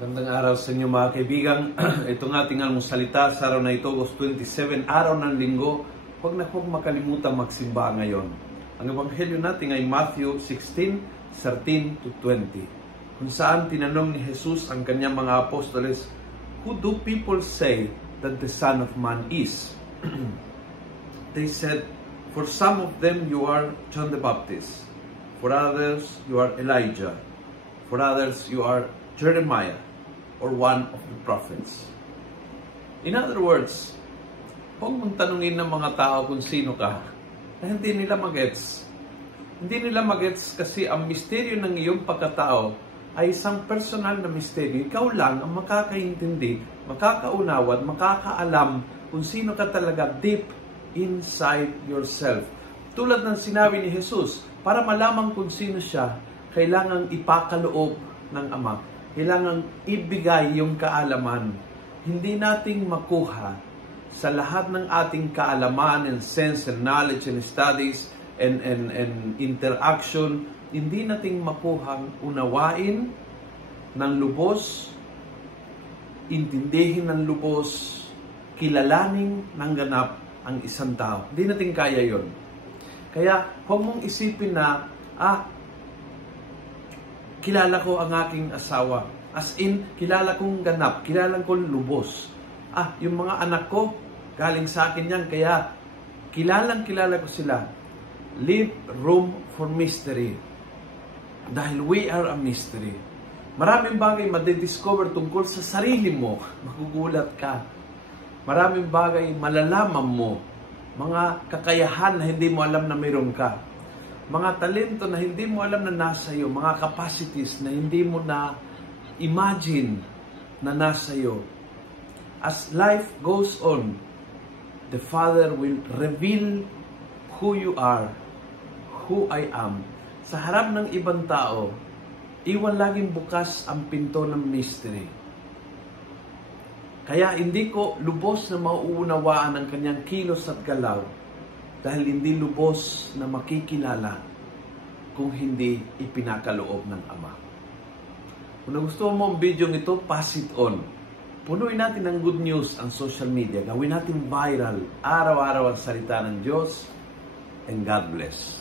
Magandang araw sa inyo mga kaibigan. Itong ating almusalita sa araw na ito, August 27, araw ng linggo. Huwag makalimutan magsimba ngayon. Ang ebanghelyo natin ay Matthew 16:13 to 20. Kung saan tinanong ni Jesus ang kanyang mga apostoles, "Who do people say that the Son of Man is?" They said, "For some of them you are John the Baptist. For others you are Elijah. For others you are Jeremiah, or one of the prophets." In other words, huwag mong tanungin ng mga tao kung sino ka, na hindi nila magets. Hindi nila magets kasi ang misteryo ng iyong pagkatao ay isang personal na misteryo. Ikaw lang ang makakaintindi, makakaunawad, makakaalam kung sino ka talaga deep inside yourself. Tulad ng sinabi ni Jesus, para malaman kung sino siya, kailangang ipakaloob ng Ama. Kailangang ibigay yung kaalaman. Hindi nating makuha sa lahat ng ating kaalaman and sense and knowledge and studies and interaction. Hindi nating makuhang unawain ng lubos, intindihin ng lubos, kilalaning ng ganap ang isang tao. Hindi natin kaya yon. Kaya huwag mong isipin na, kilala ko ang aking asawa. As in, kilala kong ganap, kilala kong lubos. Yung mga anak ko, galing sa akin yan, kaya kilala ko sila. Leave room for mystery. Dahil we are a mystery. Maraming bagay madidiscover tungkol sa sarili mo. Magugulat ka. Maraming bagay malalaman mo. Mga kakayahan na hindi mo alam na mayroon ka. Mga talento na hindi mo alam na nasa iyo, mga capacities na hindi mo na imagine na nasa iyo. As life goes on, the Father will reveal who you are, who I am. Sa harap ng ibang tao, iwan laging bukas ang pinto ng mystery. Kaya hindi ko lubos na mauunawaan ang kanyang kilos at galaw dahil hindi lubos na makikilala kung hindi ipinakaloob ng Ama. Kung nagustuhan mo ang video ito, pass it on. Punuin natin ng good news ang social media. Gawin natin viral. Araw-araw ang salita ng Diyos. And God bless.